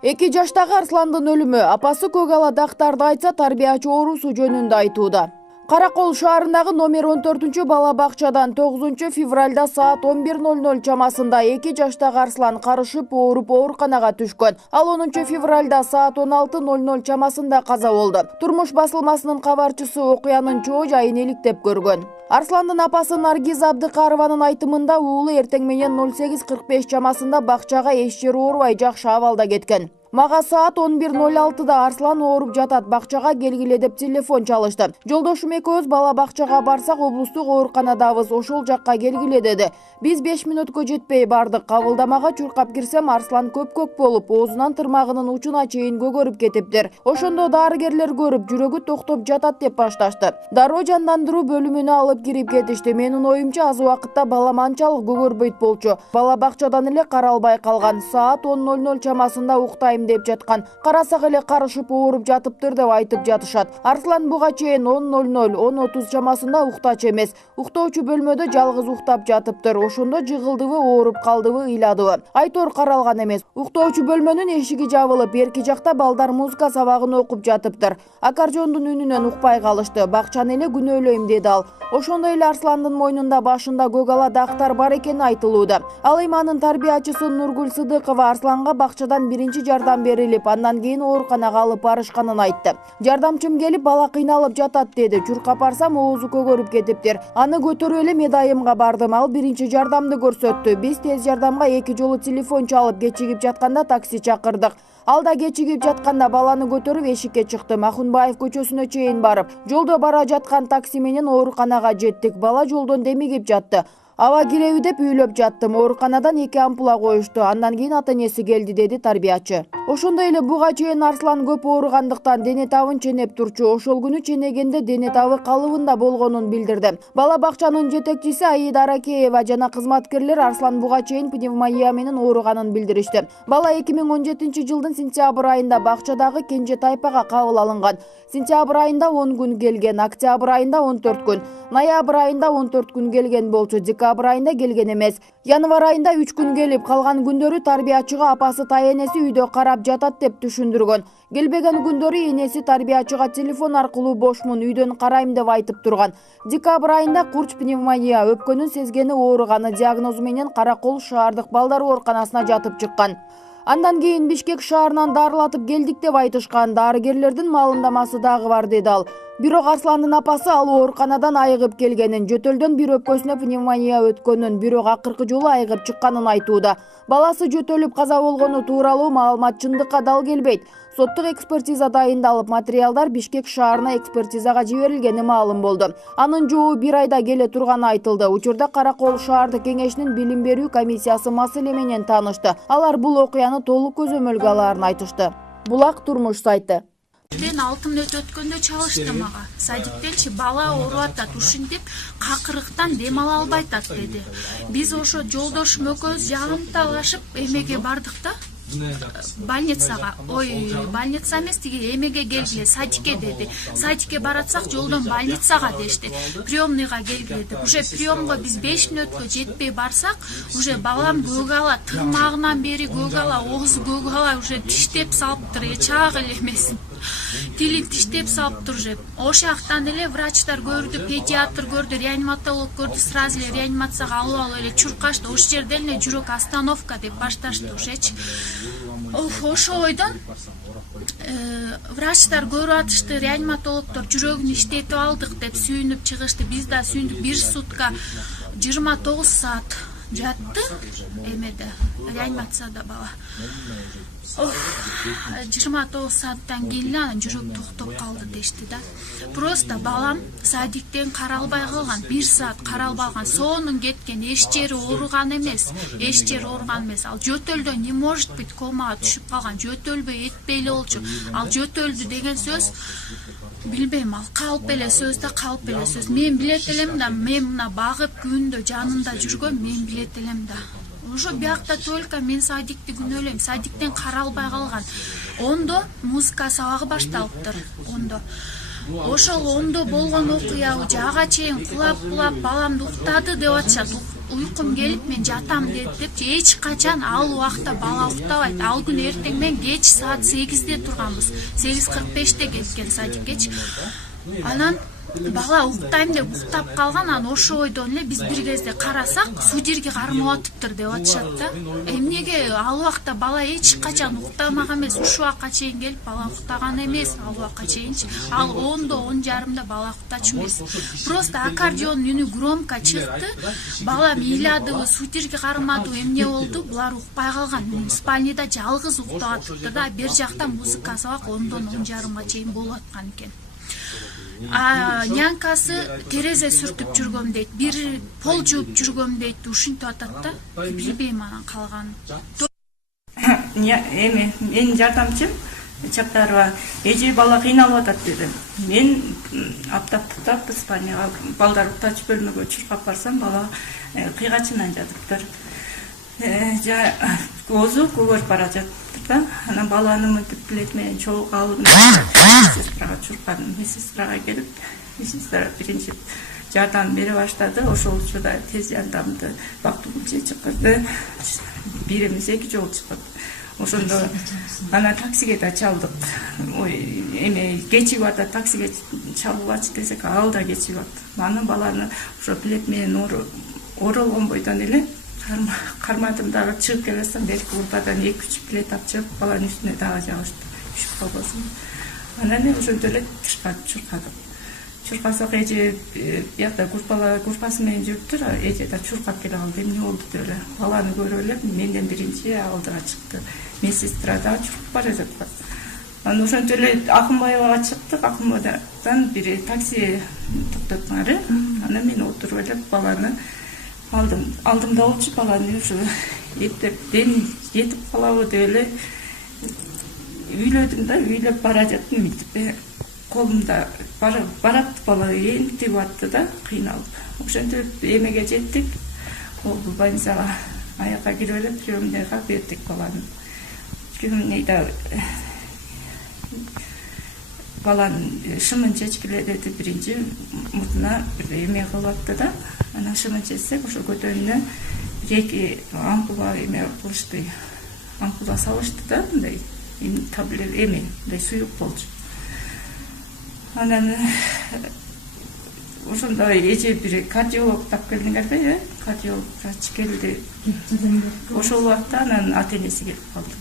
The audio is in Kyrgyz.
2 жаштагы Арсландын өлүмү апасы көк ала дактарды айтса, тарбиячы оорусу жөнүндө айтууда. Каракол шаарындагы номер 14 бала бакчадан 9 февралда саат 11:00 чамасында 2 жаштагы Арслан карышып ооруп ооруканага түшкөн. Ал 10 февралда саат 16:00 чамасында каза болду. Турмуш басылмасынын кабарчысы окуянын чоо жайын иликтеп көргөн. Арсландын апасы Наргиз Абдыкарованын айтымында уулу эртең менен 08:45 чамасында бакчага эч жери оорубай жакшы абалда кеткен. Мага саат 11:06 Арслан ооруп жатат, бакчага келгиле деп телефон чалышты. Жолдошум экөөбүз бала бакчага барсак, облустук ооруканадабыз, ошол жакка келгиле деди. Биз 5 мүнөткө жетпей бардык. Кабылдамага чуркап кирсем, Арслан көк болуп, оозунан тырмагынын учуна чейин көгөрүп кетиптир. Ошондо дарыгерлер көрүп, жүрөгү токтоп жатат деп башташты. Дароо жандандыруу бөлүмүнө алып кирип кетишти. Менин оюмча, аз убакытта балам анчалык көгөрбөйт болчу. Бала бакчадан эле каралбай калган. Саат 10:00 чамасында уктайм деп жаткан. Карасак эле карышып ооруп жатыптыр деп айтып жатышат. Арслан буга чейин 10:00, 10:30 чамасында уктачу эмес. Уктоочу бөлмөдө жалгыз уктап жатыптыр. Ошондо жыгылдыбы, ооруп калдыбы, ыйладыбы. Айтор каралган эмес. Уктоочу бөлмөнүн эшиги жабылып, эрки жакта балдар музыка сабагын окуп жатыптыр. Аккордеондун үнүнөн укпай калышты. Бакчаны эле күнөөлөйм деди ал. Ошондой эле Арсландын мойнунда, башында көк ала дактар бар экени айтылууда. Ал ыйманын тарбиячысы Нургүл Сыдыкова Арсланга бакчадан биринчи жардам берилип, андан кийин ооруканага алып барышканын айтты. Жардамчым келип, бала кыйналып жатат деди. Чуркап барсам, оозу көгөрүп кетиптир. Аны көтөрүп эле медайымга бардым. Ал биринчи жардамды көрсөттү. Биз тез жардамга 2 жолу телефон чалып, кечигип жатканда такси чакырдык. Ал да кечигип жатканда баланы көтөрүп эшикке чыкты. Махунбаев көчөсүнө чейин барып, жолдо бара жаткан такси менен ооруканага жеттик. Бала жолдон демигип жатты. Аба киреби деп үйлөп жаттым. Ооруканадан 2 ампула коюшту. Андан кийин ата-энеси келди, деди тарбиячы. Ошондой эле буга чейин Арслан көп ооругандыктан дене табын ченеп турчу. Ошол күнү ченегенде дене табы калыбында болгонун билдирди. Бала бакчанын жетекчиси Аида Аракеева жана кызматкерлер Арслан буга чейин пневмония менен ооруганын билдиришти. Бала 2017 жылдын сентябрь айында бакчадагы Кенже Тайпага кабыл алынган. Сентябрь айында 10 күн келген, октябрь айында 14 күн, ноябрь айында 14 күн келген болчу, декабрь айында келген эмес. Январь айында 3 күн келип, калган күндөрү тарбиячыга апасы тайенеси үйдө карап жатат деп түшүндүргөн. Келбеген күндөрү энеси тарбиячыга телефон аркылуу бошмун, үйдөн карайм деп айтып турган. Декабрь айында курч пневмония, өпкөнүн сезгени ооруганы диагнозу менен Каракол шаардык балдар ооруканасына жатып чыккан. Андан кийин Бишкек шаарынан дарылатып келдик деп айтышкан. Дарыгерлердин маалымдамасы дагы бар, деди ал. Бирок Арсландын апасы ал ооруканадан айыгып келгенин, жөтөлдөн бир өпкөсүнө пневмония өткөнүн, бирок акыркы жолу айыгып чыкканын айтууда. Баласы жөтөлүп каза болгону тууралуу маалымат чындыкка дал келбейт. Соттук экспертиза дайындалып, материалдар Бишкек шаарына экспертизага жиберилгени маалым болду. Анын жообу 1 айда келе турганы айтылды. Учурда Каракол шаардык кеңешинин билим берүү комиссиясы маселе менен таанышты. Алар бул окуяны толук көзөмөлгө алаарын айтышты. Булак турмуш сайты. 6 мүнөт өткөндө чалышты мага. Садиктенчи бала ооруп атат, ушинтип какырыктан дем ала албай атат деди. Биз ошо жолдошум экөөбүз жанталашып эмеге бардык да. Больницага, больница эмес, тиги эмеге келгиле, садикке деди. Садикке баратсак жолдон больницага дешти. Приемныйга келгиле деп. Уже приемго биз 5 мүнөткө жетпей барсак, уже балам көк ала, тырмагынан бери көк ала, оозу көк ала, уже тиштеп салыптыр, чак эле эмес. Тилин тиштеп салыптыр уже. Ошактан эле врачтар көрдү, педиатр көрдү, реаниматолог көрдү, сразу эле реанимацияга алып эле чуркашты. Ош жерден эле жүрөк остановка деп башташты ушечи. Ошо ойдон врачтар көрүп атышты, реаниматологдор жүрөгүн иштетип алдык деп сүйүнүп чыгышты. Биз да сүйүндүк. 1 сутка 29 саат жатты эмеде, реанимацияда бала. 29 сааттан кийин анан жүрөк токтоп калды дешти да. Просто балам садиктен каралбай калган, 1 саат каралбай калган, сонун кеткен, эч жери ооруган эмес, Ал жөтөлдө не может быть комага түшүп калган, жөтөлбөй этпей эле болчу. Ал жөтөлдү деген сөз билбейм, ал калп эле сөз да, калп эле сөз. Мен билет элем да, мен мына багып күндө жанында жүргөм, мен билет элем да. Ошо биякта только мен садикти күнөөлөйм, садиктен каралбай калган. Ондо музыка сабагы башталыптыр, ондо. Ошол ондо болгон окуя ага чейин кулап баламды уктады деп атышат. уйкум келип мен жатам деп эч качан ал убакта бала уктабайт. Ал күнү эртең менен кеч саат 8-де турганбыз. 8:45-те кеткен садиккечи. Анан бала уктайм деп уктап калган. Анан ошо ойдон эле биз бир кезде карасак, суу жерге кармап атыптыр деп атышат да. Эмнеге ал убакта бала эч качан уктамаган эмес, ушул убакка чейин келип бала уктаган эмес, ал убакка чейинчи. Ал 10-до 10:30да бала уктачу эмес. Просто аккордеон үнү громко чыкты. Бала ыйладыбы, суу жерге кармадыбы, эмне болду? Булар укпай калган. Спальняда жалгыз уктап атыптыр да, бер жакта музыка сабак 10-дон 10:30га чейин болуп аткан экен. Нянкасы терезе сүртүп жүргөм дейт, бир пол жууп жүргөм дейт, ушинтип атат да. Билбейм анан калганын. Эми менин жардамчым Чаптарова эже бала кыйналып атат деди. Мен аптап спальняга балдар уктачу бөлмөгө чуркап барсам, бала кыйгачынан жатыптыр. Көзү көгөрүп бара жатыптыр да. Анан баланы мынтип билет менен чогуу алып медсестрага чуркадым. Медсестрага келип, медсестра биринчи жардам бере баштады. Ошол учурда тез жардамды бактылуу чакырды. Бирimiz 2 жолу чыкты. Ошондо ана таксиге да чалдык. Ой, эме кечигип атат, таксиге чалгылачы десек, ал да кечигип атты. Анан баланы ошо билет менен оролгон бойдон эле кармадым дагы чыгып келе жатсам, берки урбадан 2-3 билет алып чыгып, баланын үстүнө дагы жабышты. Түшүп калбасын. Анан ошондо эле тышка чуркадым. Чуркасак эже биякта группасы менен жүрүптүр, эже да чуркап келе калды. Эмне болду деп эле баланы көрүп эле менден биринчи алдыга чыкты. Медсестра да чуркап бара жаткан. Анан ошентип эле Акынбаевага чыктык. Акынбайдан бир такси токтоттуңар. Анан мен отуруп эле баланы алдымда болчу, баланы ушу эптептен жетип калабы деп эле үйлөдүм да, үйлөп бара жаттым. Колумда барат бала ентип атты да, кыйналып. Ошентип эмеге жеттик. Ол больницага аякка кирип эле приемныйга бердик баланы. Приемныйда баланын шымын чечкиле деди, биринчи мурдуна эме кылып атты да. Анан шымын чечсек, ошо көтөнүнө эки ампула эме кылышты. Ампула салышты да, мындай таблет эме, мындай суюк болчу. Анан ошондо эже бир кардиолог тап келдиңерби, кардиолог врач келди. Ошол убакта анан ата-энеси келип калды.